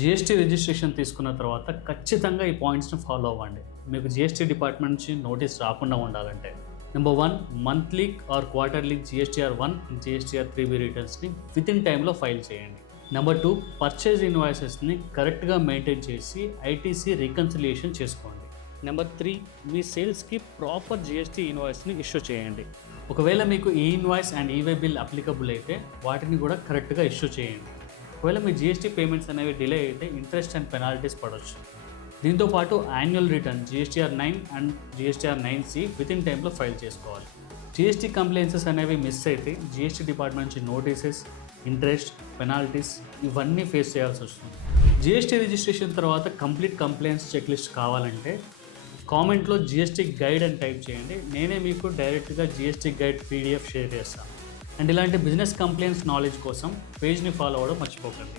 GST registration తీసుకున్న తర్వాత ఖచ్చితంగా ఈ పాయింట్స్ని ఫాలో అవ్వండి. మీకు జీఎస్టీ డిపార్ట్మెంట్ నుంచి నోటీస్ రాకుండా ఉండాలంటే number 1, monthly or quarterly GSTR 1 and GSTR 3B రిటర్న్స్ని వితిన్ టైంలో ఫైల్ చేయండి. నెంబర్ 2, పర్చేజ్ ఇన్వాయిసెస్ని కరెక్ట్గా మెయింటైన్ చేసి ఐటీసీ రికన్సిలియేషన్ చేసుకోండి. నెంబర్ 3, మీ సేల్స్కి ప్రాపర్ జీఎస్టీ ఇన్వాయిస్ని ఇష్యూ చేయండి. ఒకవేళ మీకు ఈ invoice and e way bill applicable అయితే వాటిని కూడా కరెక్ట్గా ఇష్యూ చేయండి. ఒకవేళ మీ జీఎస్టీ పేమెంట్స్ అనేవి డిలే అయితే ఇంట్రెస్ట్ అండ్ పెనాల్టీస్ పడవచ్చు. దీంతోపాటు annual return GSTR 9 and GSTR 9C within టైంలో ఫైల్ చేసుకోవాలి. జీఎస్టీ కంప్లైన్సెస్ అనేవి మిస్ అయితే జీఎస్టీ డిపార్ట్మెంట్ నుంచి నోటీసెస్, ఇంట్రెస్ట్, పెనాల్టీస్ ఇవన్నీ ఫేస్ చేయాల్సి వస్తుంది. జీఎస్టీ రిజిస్ట్రేషన్ తర్వాత కంప్లీట్ కంప్లైంట్స్ చెక్లిస్ట్ కావాలంటే కామెంట్లో జీఎస్టీ గైడ్ అని టైప్ చేయండి. నేనే మీకు డైరెక్ట్గా జీఎస్టీ గైడ్ PDF షేర్ చేస్తాను. అండ్ ఇలాంటి బిజినెస్ కంప్లైంట్స్ నాలెడ్జ్ కోసం పేజ్ని ఫాలో అవ్వడం మర్చిపోకండి.